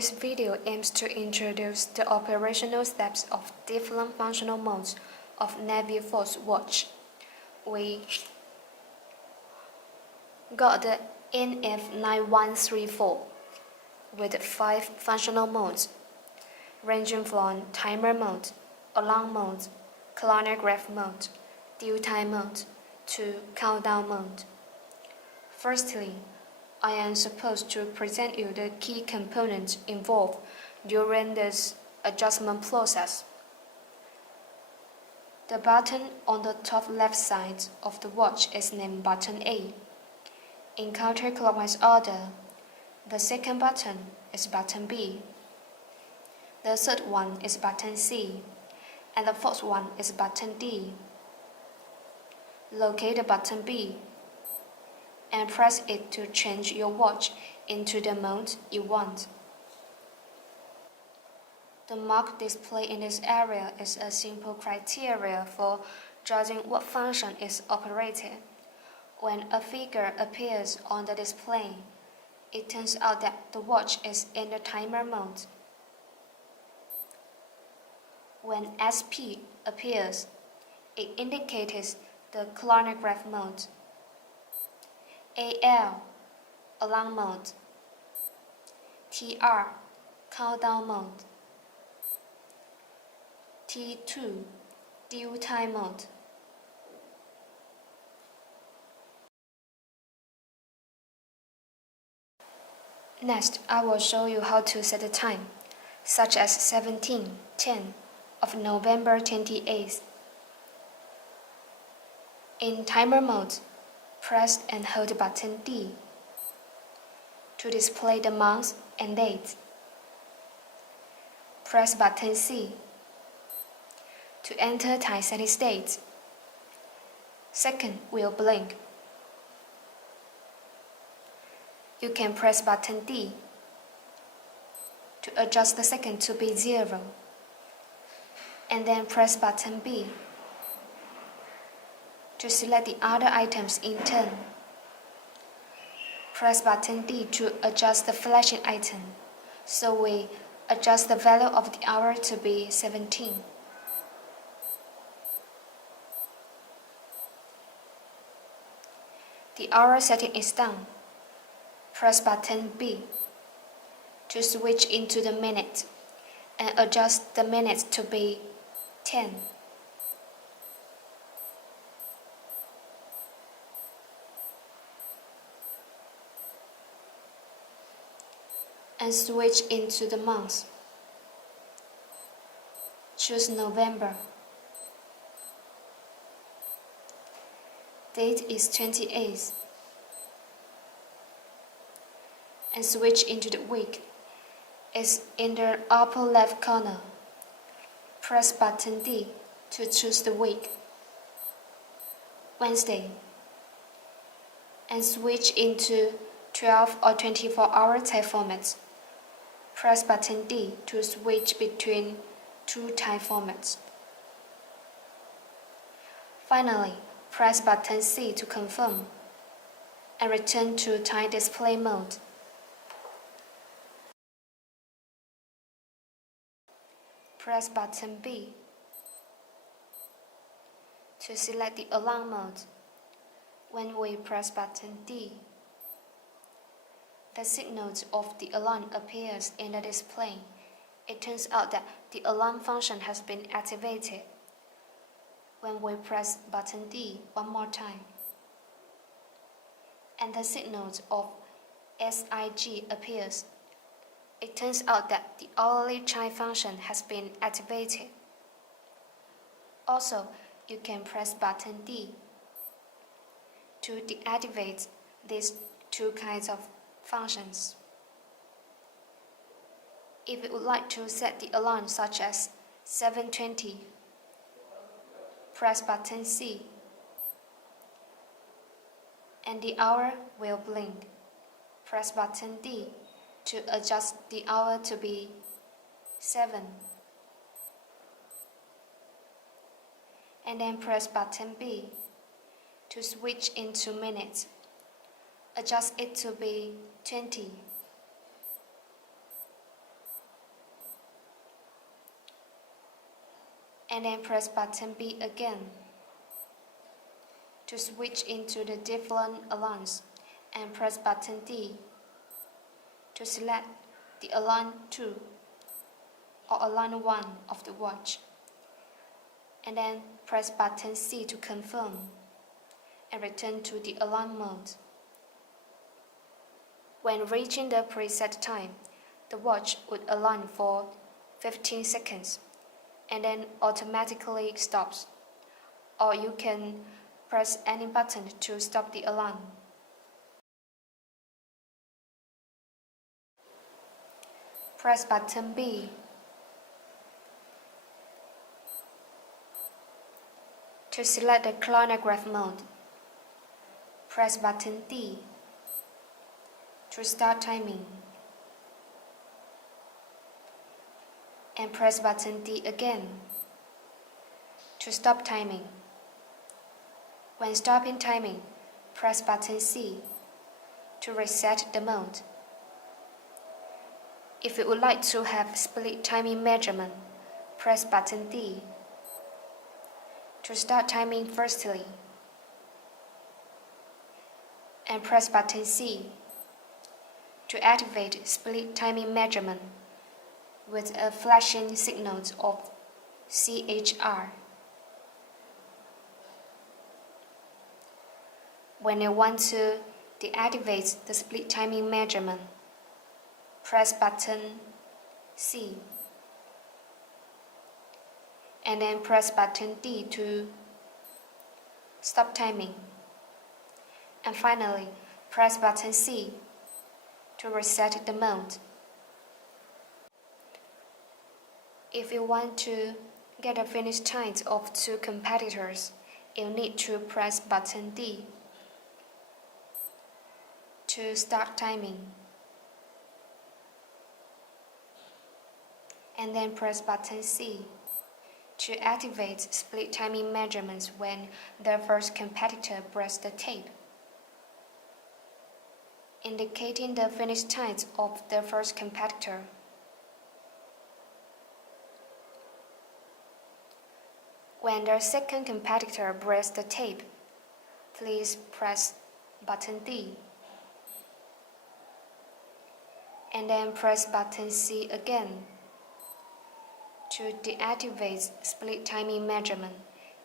This video aims to introduce the operational steps of different functional modes of NAVIFORCE watch. We got the NF9134 with 5 functional modes, ranging from timer mode, alarm mode, chronograph mode, due time mode, to countdown mode. Firstly, I am supposed to present you the key components involved during this adjustment process. The button on the top left side of the watch is named button A. In counterclockwise order, the second button is button B. The third one is button C, and the fourth one is button D. Locate the button B and press it to change your watch into the mode you want. The mark displayed in this area is a simple criteria for judging what function is operated. When a figure appears on the display, it turns out that the watch is in the timer mode. When SP appears, it indicates the chronograph mode. AL, alarm mode. TR, countdown mode. T2, due time mode. Next, I will show you how to set the time, such as 17:10 of November 28th. In timer mode, press and hold button D to display the month and date. Press button C to enter time steady state. Second will blink. You can press button D to adjust the second to be 0, and then press button B to select the other items in turn. Press button D to adjust the flashing item, so we adjust the value of the hour to be 17. The hour setting is done. Press button B to switch into the minute and adjust the minutes to be 10. And switch into the month. Choose November. Date is 28th. And switch into the week. It's in the upper left corner. Press button D to choose the week. Wednesday. And switch into 12 or 24-hour time formats. Press button D to switch between 2 time formats. Finally, press button C to confirm and return to time display mode. Press button B to select the alarm mode. When we press button D, the signal of the alarm appears in the display. It turns out that the alarm function has been activated. When we press button D one more time, and the signal of SIG appears, it turns out that the hourly chime function has been activated. Also, you can press button D to deactivate these 2 kinds of functions. If you would like to set the alarm such as 7:20, press button C and the hour will blink. Press button D to adjust the hour to be 7, and then press button B to switch into minutes. Adjust it to be 20. and then press button B again to switch into the different alarms, and press button D to select the alarm 2 or alarm 1 of the watch, and then press button C to confirm and return to the alarm mode. When reaching the preset time, the watch would alarm for 15 seconds and then automatically stops, or you can press any button to stop the alarm. Press button B to select the chronograph mode. Press button D to start timing, and press button D again to stop timing. When stopping timing, press button C to reset the mode. If you would like to have split timing measurement, press button D to start timing firstly, and press button C to activate split timing measurement with a flashing signal of CHR. When you want to deactivate the split timing measurement, press button C and then press button D to stop timing, and finally press button C to reset the mode. If you want to get the finish times of two competitors, you need to press button D to start timing, and then press button C to activate split timing measurements when the first competitor breaks the tape, indicating the finish times of the first competitor. When the second competitor breaks the tape, please press button D and then press button C again to deactivate split timing measurement,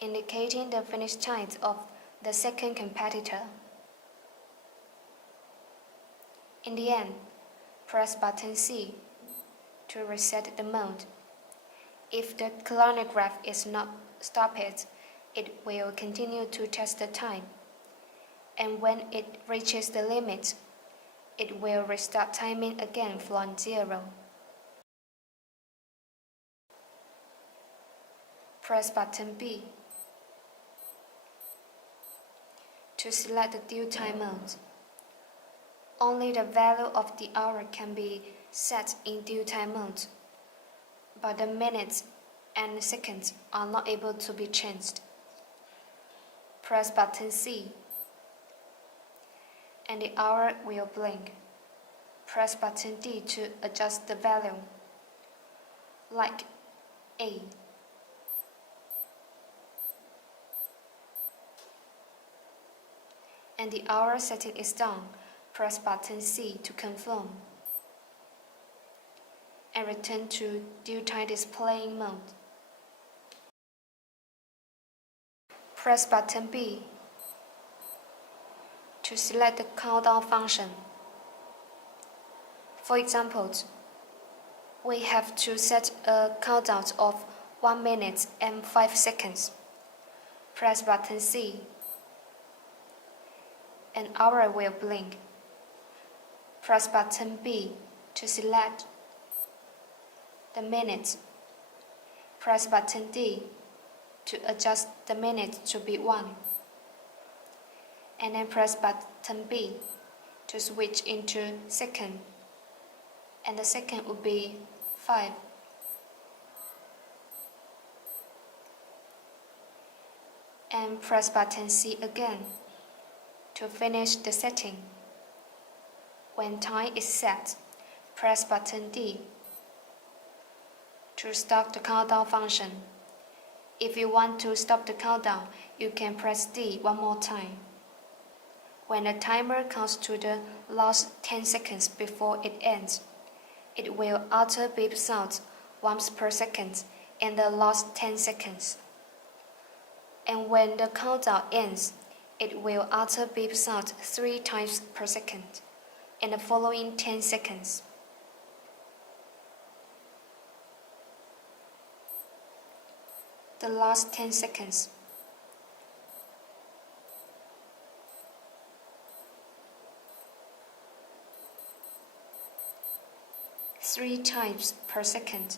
indicating the finish times of the second competitor. In the end, press button C to reset the mode. If the chronograph is not stopped, it will continue to test the time, and when it reaches the limit, it will restart timing again from 0. Press button B to select the due time mode. Only the value of the hour can be set in due time mode, but the minutes and seconds are not able to be changed. Press button C and the hour will blink. Press button D to adjust the value, like A. And the hour setting is done. Press button C to confirm and return to due time displaying mode. Press button B to select the countdown function. For example, we have to set a countdown of 1 minute and 5 seconds. Press button C. An hour will blink. Press button B to select the minutes. Press button D to adjust the minute to be 1. And then press button B to switch into second. And the second would be 5. And press button C again to finish the setting. When time is set, press button D to start the countdown function If you want to stop the countdown, you can press D one more time. When the timer counts to the last 10 seconds before it ends, it will utter beep sounds once per second in the last 10 seconds. And when the countdown ends, it will utter beep sounds 3 times per second in the following 10 seconds. The last 10 seconds. Three times per second.